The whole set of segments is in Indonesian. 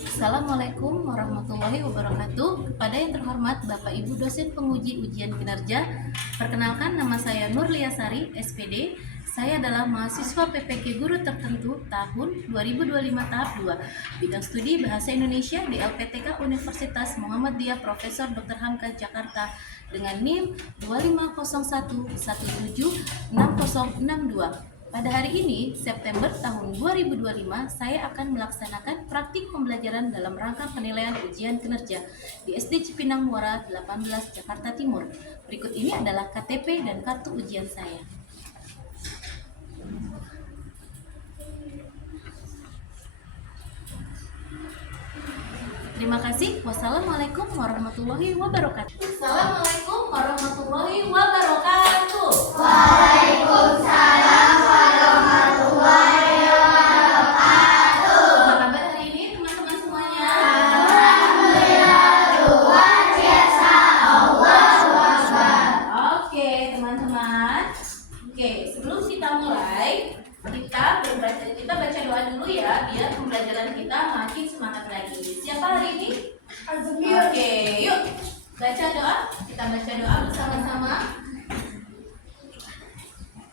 Assalamualaikum warahmatullahi wabarakatuh. Kepada yang terhormat Bapak Ibu dosen penguji ujian kinerja, perkenalkan nama saya Nurlia Sari, SPD. Saya adalah mahasiswa PPK Guru Tertentu tahun 2025 tahap 2, bidang studi Bahasa Indonesia di LPTK Universitas Muhammadiyah Profesor Dr. Hamka Jakarta dengan NIM 2501176062. Pada hari ini, September tahun 2025, saya akan melaksanakan praktik pembelajaran dalam rangka penilaian ujian kinerja di SD Cipinang Muara 18, Jakarta Timur. Berikut ini adalah KTP dan kartu ujian saya. Terima kasih. Wassalamualaikum warahmatullahi wabarakatuh. Assalamualaikum warahmatullahi wabarakatuh. Waalaikumsalam warahmatullahi wabarakatuh. Apa kabar hari ini teman-teman semuanya? Alhamdulillah luar biasa, Allahu Akbar. Oke teman-teman. Sebelum kita mulai, kita baca doa dulu ya, biar pembelajaran kita makin semangat lagi. Siapa hari ini? Oke, yuk baca doa. Kita baca doa bersama-sama.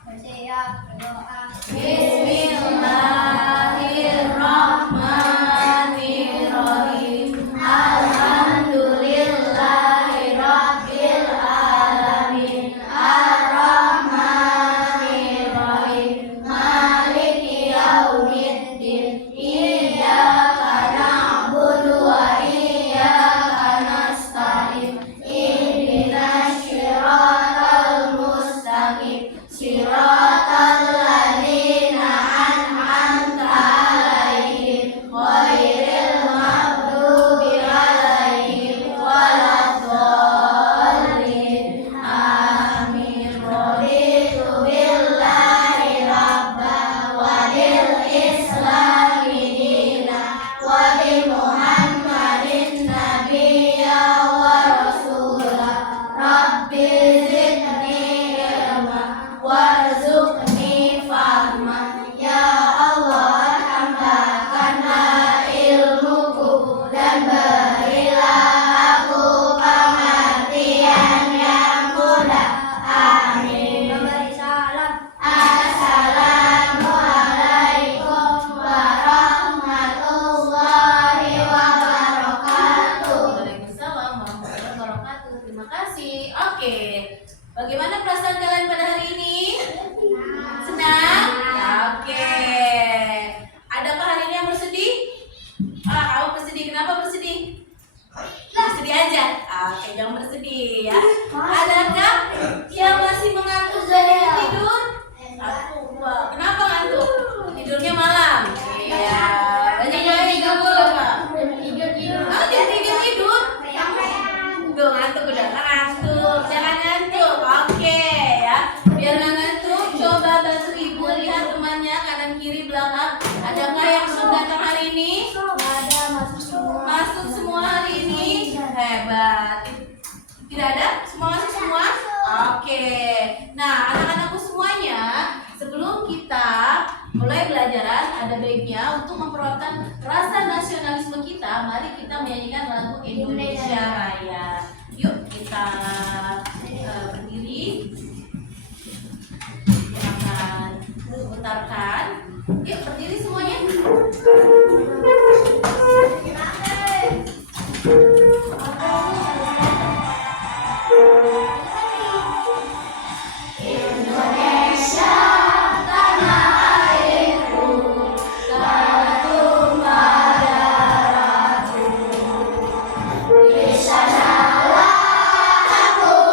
Bismillahirrahmanirrahim. Alhamdulillahirabbil alamin. Arrahmanirrahim. Maliki yaumiddin. Iyyaka na'budu wa iyyaka nasta'in. Ihdinas siratal mustaqim. Siratal ladzina an'amta 'alaihim ghairil maghdubi 'alaihim waladdallin. Amin. Raditu billahi rabban wa bil islami dinan wa bi Muhammadin nabiyya wa rasulah. Rabbi zidni ilma warzuqni fahma. Ya Allah, tambahkanlah ilmuku dan berilah aku pengertian yang mudah. Amin. Assalamualaikum warahmatullahi wabarakatuh. Waalaikumsalam warahmatullahi wabarakatuh. Terima kasih. Oke. Bagaimana perasaan kalian pada hari ini? Senang? Oke. Adakah hari ini yang bersedih? Kamu bersedih. Kenapa bersedih? Bersedih aja. Oke, jangan bersedih ya. Adakah yang masih mengantuk dari tidur? Kenapa ngantuk? Tidurnya malam. Iya. Banyak yang tidur apa? Jangan tidur. Tuh ngantuk udah ngantuk. Jangan ngantuk. Oke ya. Biar nggak ngantuk, coba bantu ibu lihat temannya kanan kiri belakang. Adakah yang belum datang hari ini? Ada Masuk semua hari ini. Hebat. Tidak ada? Semua masuk semua? Oke. Nah, anak-anakku semuanya, sebelum kita mulai belajaran, ada baiknya untuk mempereratkan rasa nasionalisme kita. Mari kita menyanyikan lagu Indonesia Raya. Yuk kita berdiri. Kita akan putarkan. Yuk berdiri semuanya. Indonesia tanah airku, tertumpah darahku. Di sanalah aku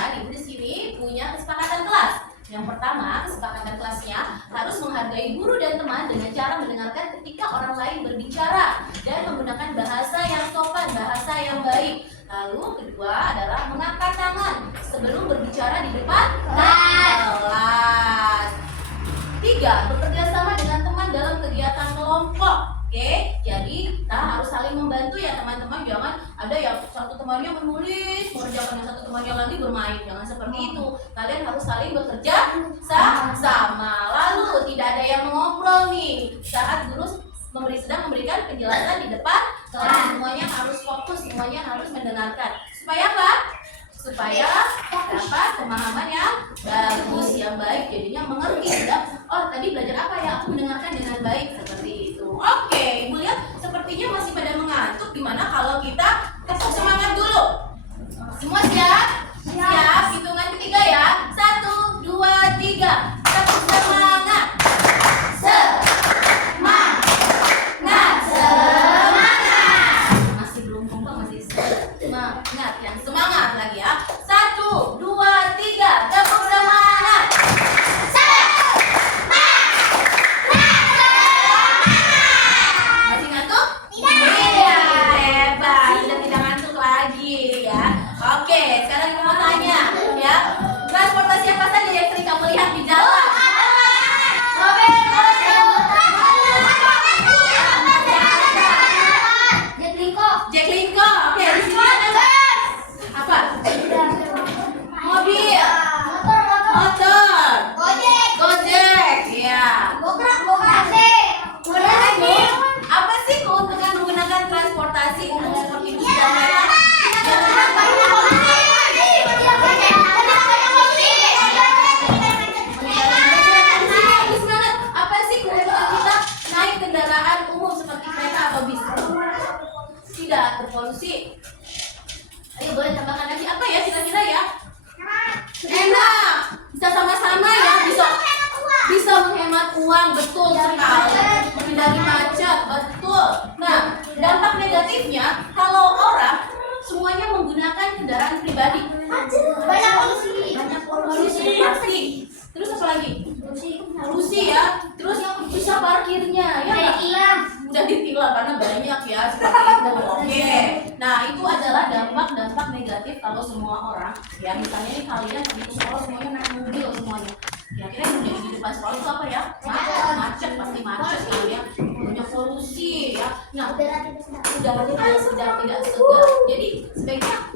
teman-teman, Ibu di sini punya kesepakatan kelas. Yang pertama, kesepakatan kelasnya harus menghargai guru dan teman dengan cara mendengarkan ketika orang lain berbicara dan menggunakan bahasa yang sopan, bahasa yang baik. Lalu kedua adalah mengangkat tangan sebelum berbicara di depan kelas. Tiga, bekerja sama dengan teman dalam kegiatan kelompok. Oke, jadi kita harus saling membantu ya teman-teman. Jangan ada yang satu temannya menulis, mengerjakan yang satu temannya lagi bermain. Jangan seperti itu. Kalian harus saling bekerja sama. Lalu tidak ada yang mengobrol nih saat guru sedang memberikan penjelasan di depan kelas. Semuanya harus fokus, semuanya harus mendengarkan. Supaya apa? Supaya dapat pemahaman yang bagus, yang baik, jadinya mengerti. Oh, tadi belajar apa ya? Aku mendengarkan dengan baik, seperti itu. Oke, Ibu lihat sepertinya masih pada mengantuk. Gimana kalau kita tepuk semangat dulu? Semua siap? Siap, hitungan ketiga ya. 1, 2, 3. Tepuk semangat. Masih belum kompak, masih semangat. Yang semangat lagi ya. 1, 2, 3. Tepuk semangat. Masih ngantuk? Iya, hebat. Sudah tidak ngantuk lagi ya. Oke, sekarang aku mau tanya ya. Transportasi apa saja yang sering kamu lihat di jalan? Jaklingko. Oke, di sini ada apa? Mobil, motor, gojek. Iya. Apa sih keuntungan menggunakan transportasi umum seperti bus dan kereta? Bagus banget. Apa sih keuntungan kita naik kendaraan umum seperti kereta atau bis? Tidak berpolusi. Ayo boleh tambahkan lagi apa ya kira-kira ya? Enak. Bisa sama-sama ya, bisa menghemat uang, betul sekali. Menghindari macet, betul. Nah, dampak negatifnya kalau orang semuanya menggunakan kendaraan pribadi. Banyak polusi pasti. Terus apa lagi? Polusi ya. Terus bisa parkirnya ya nggak? Udah ditilang karena banyak ya seperti itu. Oke. Nah, itu adalah dampak-dampak negatif kalau semua orang ya, misalnya ini kalian di sekolah semuanya naik mobil semuanya. Kira-kira yang di depan sekolah itu apa ya? Macet, pasti macet kalian. Banyak polusi ya. Nah, udaranya sedang tidak segar. Jadi sebaiknya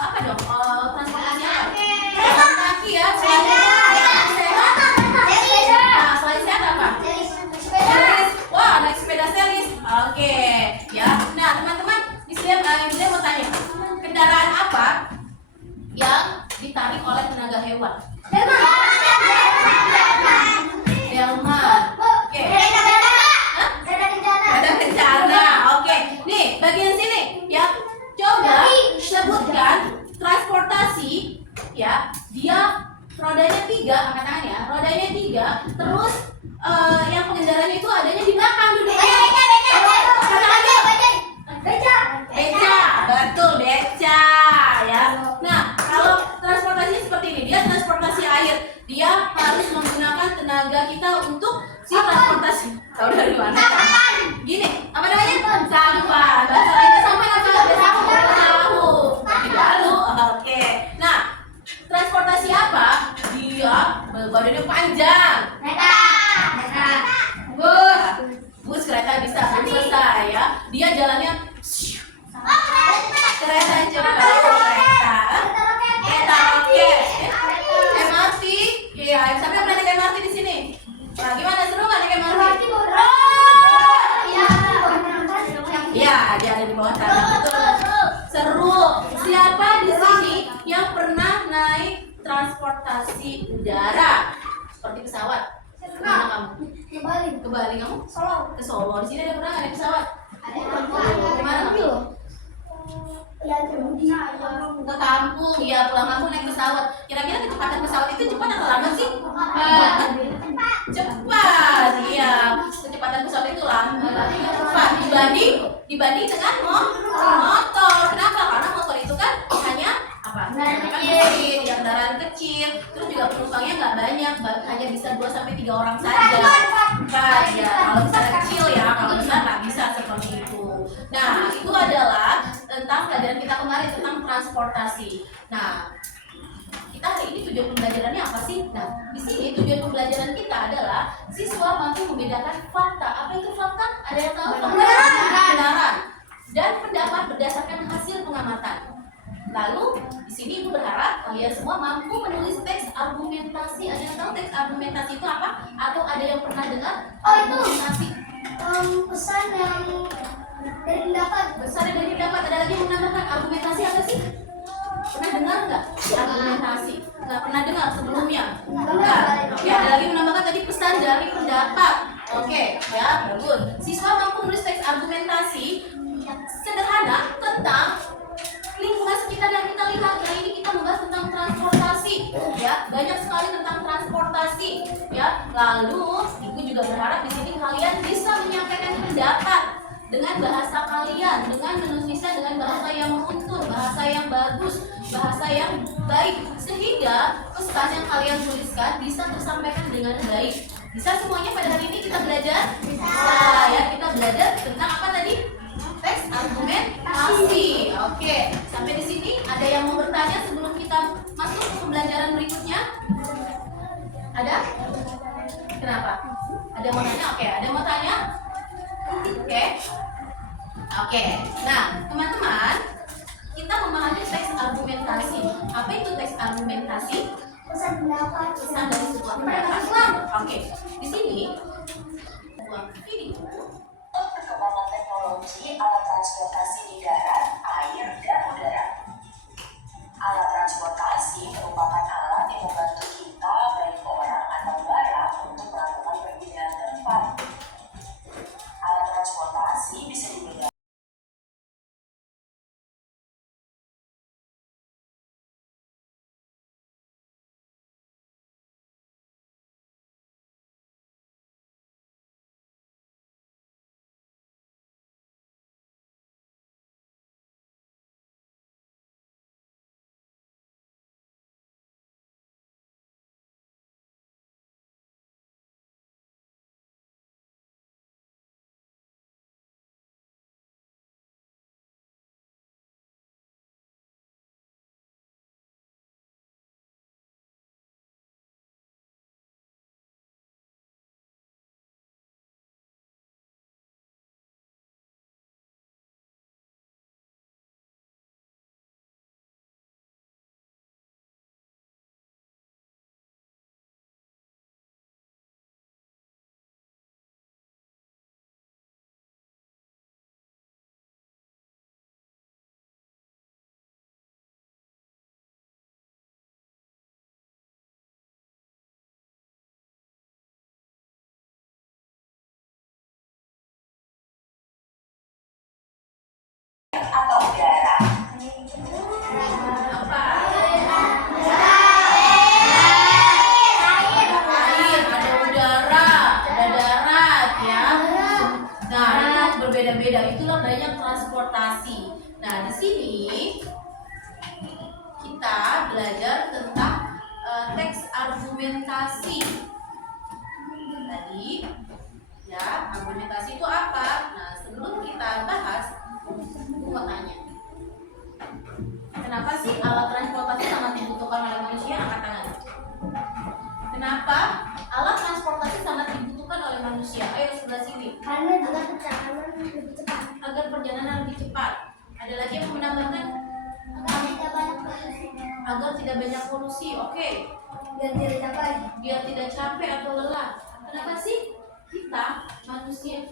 apa dong? Transportasi apa? Jalan kaki ya. Selain sehat. Nah, selain sehat apa? Selis. Wah, naik sepeda selis. Oke, ya. Nah, teman-teman, di sini Ibu mau tanya, kendaraan apa yang ditarik oleh tenaga hewan? Delman. Oke. Ada bencana. Oke. Nih, bagian sini ya. Coba sebutkan transportasi ya. Dia rodanya 3, angkat tangan ya. Rodanya 3, terus yang pengendaranya itu adanya di belakang duduknya. Beca, betul beca ya. Nah, kalau transportasi seperti ini, dia transportasi air, dia harus menggunakan tenaga kita untuk si transportasi. Tahu dari mana? Gini, apa namanya? Sampah. Bahasa lainnya sampah apa? Tahu. Lalu, oke. Nah, transportasi apa? Dia badannya panjang. Bus kereta bisa selesai ya. Dia jalannya kereta cepat, kereta roket, MRT. Iya, siapa yang pernah naik MRT di sini? Nah, gimana, seru nggak naik MRT? Iya, dia ada di bawah tanah. Betul. Seru. Siapa di sini yang pernah naik transportasi udara seperti pesawat? Kemana kamu? Ke Bali kamu? Ke Solo. Di sini ada pernah nggak naik pesawat? Kemana kamu? Ke kampung, ya pulang kampung naik pesawat. Kira-kira kecepatan pesawat itu cepat atau lambat sih? Cepat, iya. Kecepatan pesawat itu lambat, cepat dibanding dengan motor. Kenapa? Karena motor itu kan hanya apa? Menggunakan mesin yang kendaraan kecil, terus juga penumpangnya nggak banyak, hanya bisa 2-3 orang saja. Bukan ya, kalau misalnya kecil ya, kalau besar nggak bisa seperti itu. Nah, itu adalah tentang pelajaran kita kemarin tentang transportasi. Nah, kita hari ini tujuan pembelajarannya apa sih? Nah, di sini tujuan pembelajaran kita adalah siswa mampu membedakan fakta. Apa itu fakta? Ada yang tahu? Kebenaran dan pendapat berdasarkan hasil pengamatan. Lalu di sini Ibu berharap kalian semua mampu menulis teks argumentasi. Ada yang tahu teks argumentasi itu apa? Atau ada yang pernah dengar? Oh, itu. Argumentasi. Pesan yang dari pendapat. Besar dari pendapat. Ada lagi yang menambahkan argumentasi apa sih? Pernah dengar nggak argumentasi? Nggak pernah dengar sebelumnya? Enggak. Oke, ada lagi menambahkan tadi pesan dari pendapat. Oke, ya bagus. Siswa mampu menulis teks argumentasi sederhana tentang lingkungan sekitar yang kita lihat. Nah, ini kita membahas tentang transportasi, ya banyak sekali tentang transportasi, ya. Lalu Ibu juga berharap di sini kalian bisa menyampaikan pendapat dengan bahasa kalian, dengan menulisnya dengan bahasa yang utuh, bahasa yang bagus, bahasa yang baik, sehingga pesan yang kalian tuliskan bisa tersampaikan dengan baik. Bisa semuanya pada hari ini kita belajar? Bisa. Ya, kita belajar tentang apa tadi? Teks argumentasi. Oke, sampai di sini ada yang mau bertanya sebelum kita masuk ke pembelajaran berikutnya? Ada? Kenapa? Ada yang mau tanya? Oke, ada yang mau tanya? Oke. Oke. Nah, teman-teman, kita memahami teks argumentasi. Apa itu teks argumentasi? Pesan pendapat. Pesan dari sebuah pendapat. Oke. Di sini sebuah video Perkembangan teknologi alat transportasi di darat, air, dan udara. Alat transportasi merupakan alat yang membantu kita, baik orang atau barang, untuk melakukan perpindahan tempat. Alat transportasi bisa dibedakan atau udara. apa? Air, ada udara, ada darat, ya. Nah, itu berbeda-beda. Itulah banyak transportasi. Nah, di sini kita belajar tentang teks argumentasi. Tadi, ya, argumentasi itu apa? Nah, sebelum kita bahas, aku mau tanya. Kenapa sih alat transportasi sangat dibutuhkan oleh manusia? Angkat tangan. Kenapa alat transportasi sangat dibutuhkan oleh manusia? Ayo sebelah sini. Karena juga perjalanan lebih cepat. Agar perjalanan lebih cepat. Ada lagi yang menambahkan? Agar tidak banyak polusi. Oke. Biar tidak capek. Biar tidak capek atau lelah. Kenapa sih kita manusia?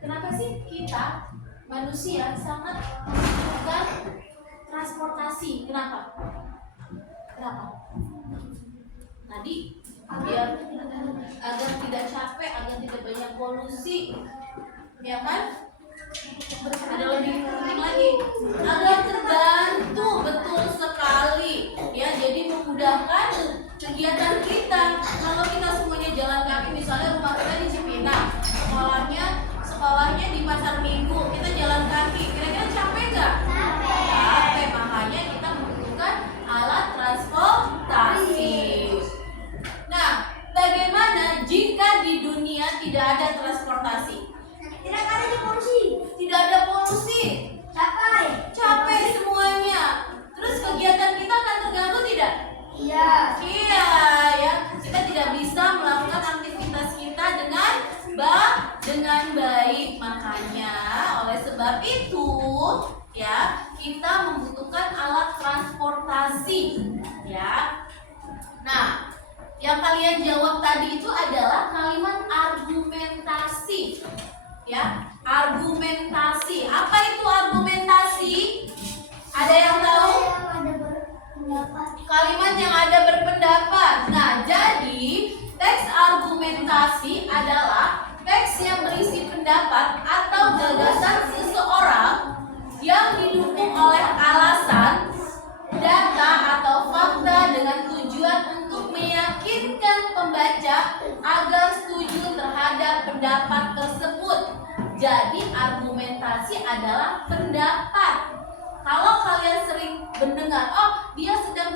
Kenapa sih kita manusia sangat membutuhkan transportasi? Kenapa? Kenapa? Tadi biar agar tidak capek, agar tidak banyak polusi, ya kan? Ada lebih penting lagi, agar terbantu, betul sekali, ya. Jadi memudahkan kegiatan kita. Kalau kita semuanya jalan kaki, misalnya rumah kita di Cipinang, sekolahnya di Pasar Minggu, kita jalan kaki, kira-kira capek nggak? Capek. Makanya kita membutuhkan alat ya, kita membutuhkan alat transportasi, ya. Nah, yang kalian jawab tadi itu adalah kalimat argumentasi, ya. Argumentasi. Apa itu argumentasi? Ada yang tahu? Kalimat yang ada berpendapat. Nah, jadi teks argumentasi adalah teks yang berisi pendapat atau gagasan seseorang yang didukung oleh alasan, data atau fakta dengan tujuan untuk meyakinkan pembaca agar setuju terhadap pendapat tersebut. Jadi argumentasi adalah pendapat. Kalau kalian sering mendengar, oh dia sedang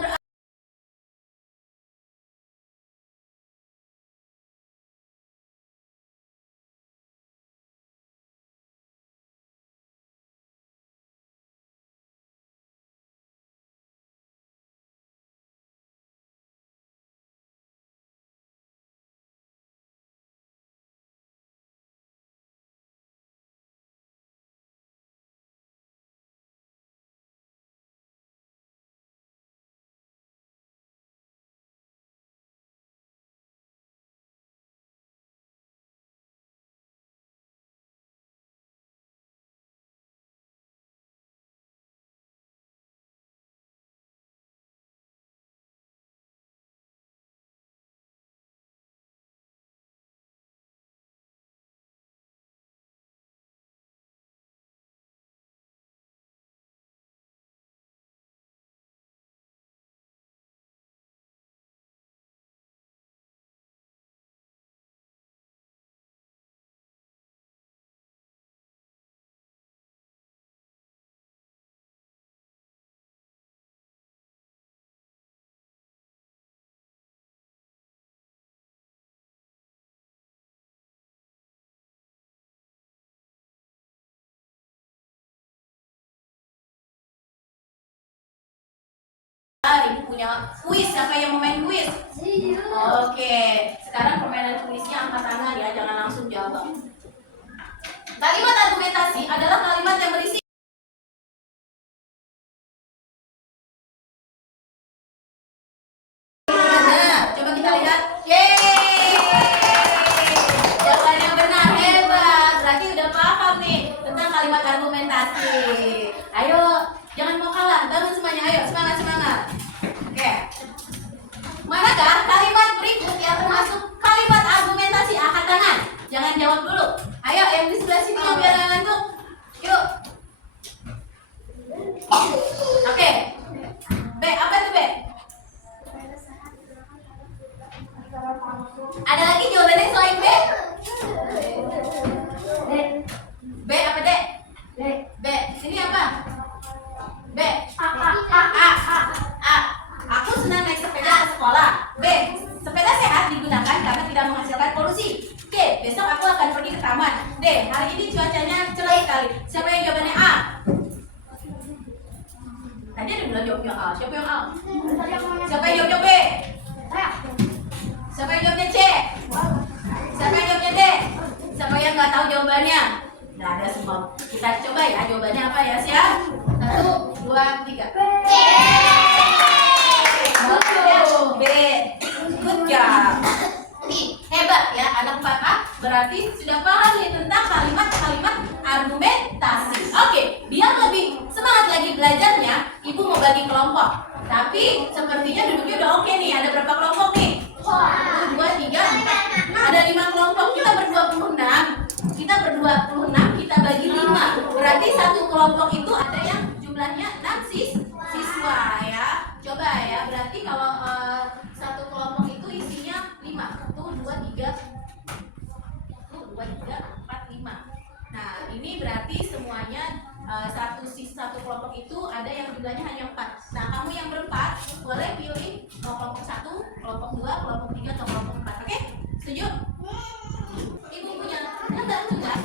Ibu punya kuis, siapa yang mau main kuis? Oke, sekarang permainan kuisnya angkat tangan ya, jangan langsung jawab. Kalimat argumentasi adalah kalimat yang berisi coba kita lihat. Yeay, jawaban yang benar, hebat. Berarti udah paham nih tentang kalimat argumentasi. Ayo, jangan mau kalah, bangun semuanya, ayo semangat. Oke, manakah kalimat berikut yang termasuk kalimat argumentasi? Angkat tangan, jangan jawab dulu. Ayo, yang di sebelah sini yang biar ngantuk. Yuk. Oke. B, apa itu B? Ada lagi jawabannya selain B? B apa D? B. Ini apa? B. A. Aku senang naik sepeda ke sekolah. B. Sepeda sehat digunakan karena tidak menghasilkan polusi. C. Besok aku akan pergi ke taman. D. Hari ini cuacanya cerah sekali. Siapa yang jawabannya A? Tadi ada bilang jawabnya A. Siapa yang A? Siapa yang jawabnya B? Siapa yang jawabnya C? Siapa yang jawabnya D? Siapa yang nggak tahu jawabannya? Nggak ada semua. Kita coba ya jawabannya apa ya, siap? 1, 2, 3. B. Good job. Hebat ya anak 4A. Berarti sudah paham nih tentang kalimat-kalimat argumentasi. Oke, biar lebih semangat lagi belajarnya, Ibu mau bagi kelompok. Tapi sepertinya duduknya udah oke nih. Ada berapa kelompok nih? 1, 2, 3, 4. Ada 5 kelompok. Kita ber-26. Kita bagi 5. Berarti satu kelompok itu ada yang jumlahnya 6 siswa ya. Coba ya. Berarti kalau satu kelompok itu isinya 5. 1, 2, 3, 4, 5. Nah, ini berarti semuanya satu kelompok itu ada yang jumlahnya hanya 4. Nah, kamu yang berempat boleh pilih kelompok 1, kelompok 2, kelompok 3 atau kelompok 4. Oke? Setuju? Ibu punya enggak tugas?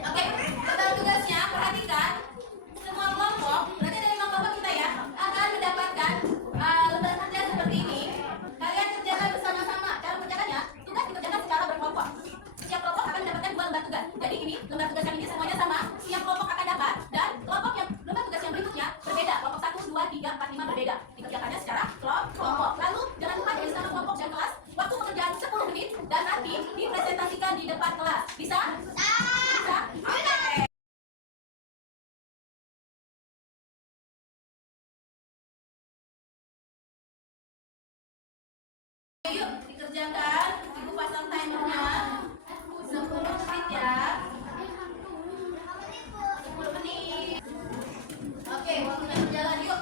Oke, tentang tugasnya perhatikan semua kelompok, berarti ada 5 kelompok kita ya, akan mendapatkan lembar kerja seperti ini. Kalian kerjakan bersama-sama. Cara mengerjakannya, tugas dikerjakan secara berkelompok. Setiap kelompok akan mendapatkan 2 lembar tugas. Jadi ini lembar tugas kali ini semuanya sama. 3, 4, 5 berbeda. Dikerjakannya secara kelompok. Lalu jangan lupa tulis nama kelompok dan kelas. Waktu pekerjaan 10 menit dan nanti dipresentasikan di depan kelas. Bisa? Bisa? Oke. Yuk, dikerjakan. Ibu pasang timernya 10 menit ya. 10 menit. Oke, waktunya berjalan yuk.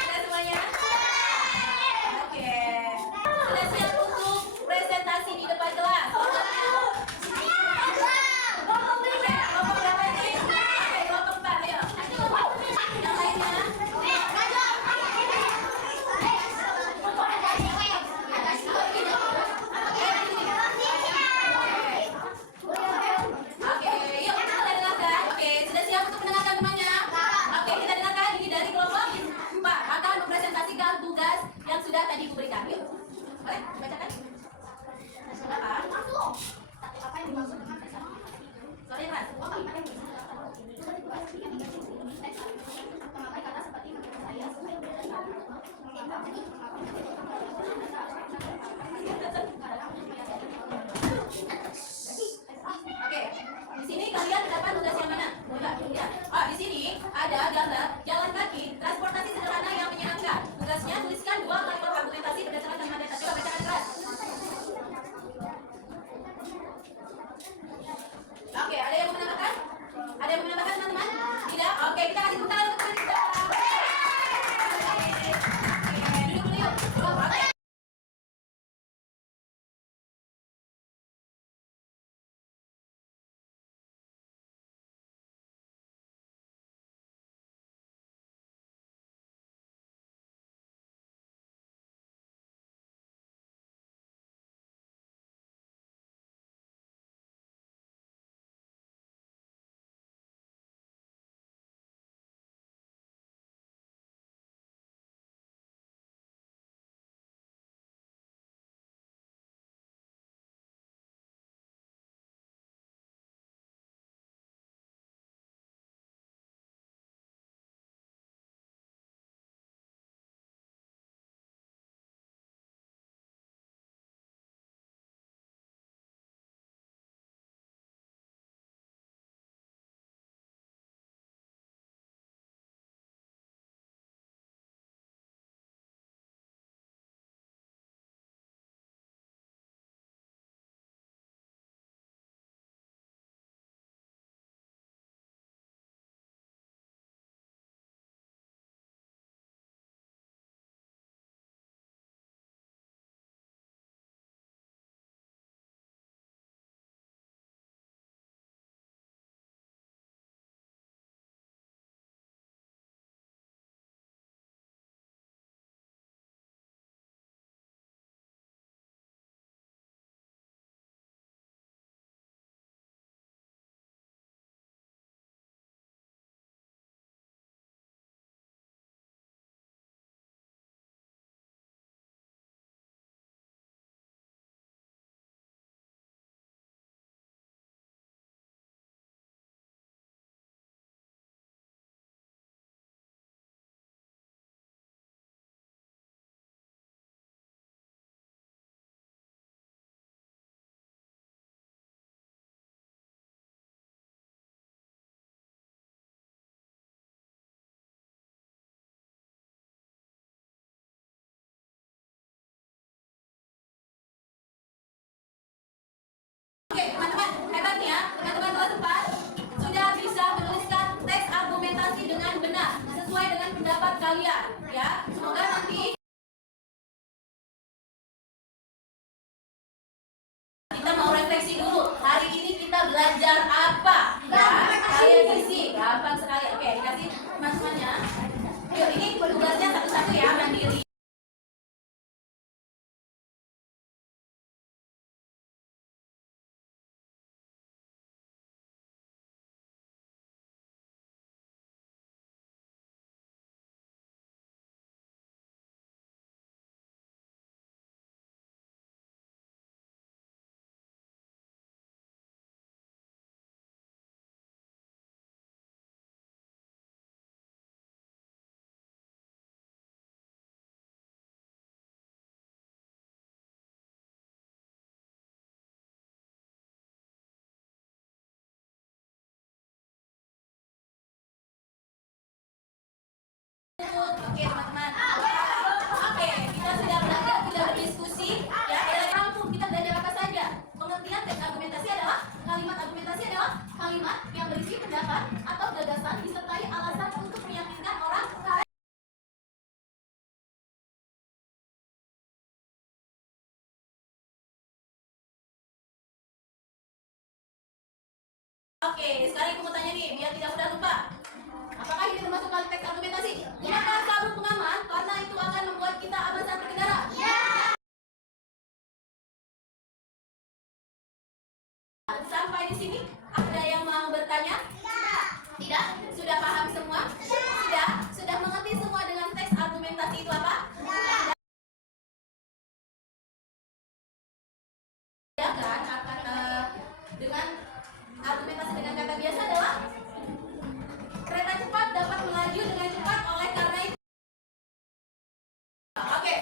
Sudah semuanya? Oke. Sudah siap untuk presentasi di depan kelas? Kelompok berapa ini? Oke, kelompok 4, ayo. Yang lainnya? Oke, yuk kita dengarkan. Oke, sudah siap untuk mendengarkan temannya? Oke, kita dengarkan ini dari kelompok 4 akan mempresentasikan tugas yang sudah tadi Ibu berikan. Yuk, boleh bacakan? Apa? Apa yang dimaksud dengan presentasi? Suaranya keras. Memakai kata seperti menurut saya supaya Oke, di sini kalian dapat tugas yang mana? Coba lihat. Oh, di sini ada gambar jalan kaki, transportasi sederhana yang menyenangkan. Tugasnya tuliskan 2 kalimat argumentasi berdasarkan kalimat data. Coba bacakan keras. Oke, ada yang mau menambahkan? Ada yang mau menambahkan teman-teman? Tidak? Oke, kita kasih tepuk tangan untuk teman kita. Oke, duduk dulu yuk. Oke teman-teman. Oke, kita sudah belajar, kita berdiskusi. Ya, kita rangkum, kita belajar apa saja. Pengertian teks argumentasi adalah kalimat yang berisi pendapat atau gagasan disertai alasan untuk meyakinkan orang lain. Oke, sekarang ibu mau tanya nih, biar tidak mudah lupa. Apakah ini termasuk teks argumentasi? Gunakan sabuk pengaman karena itu akan membuat kita aman saat berkendara. Sampai di sini, ada yang mau bertanya? Tidak? Sudah paham semua? Sudah? Sudah mengerti semua dengan teks argumentasi itu apa? Ya kan? Dengan argumentasi dengan kata biasa adalah kereta cepat dapat melaju dengan cepat oleh karena itu. Oke.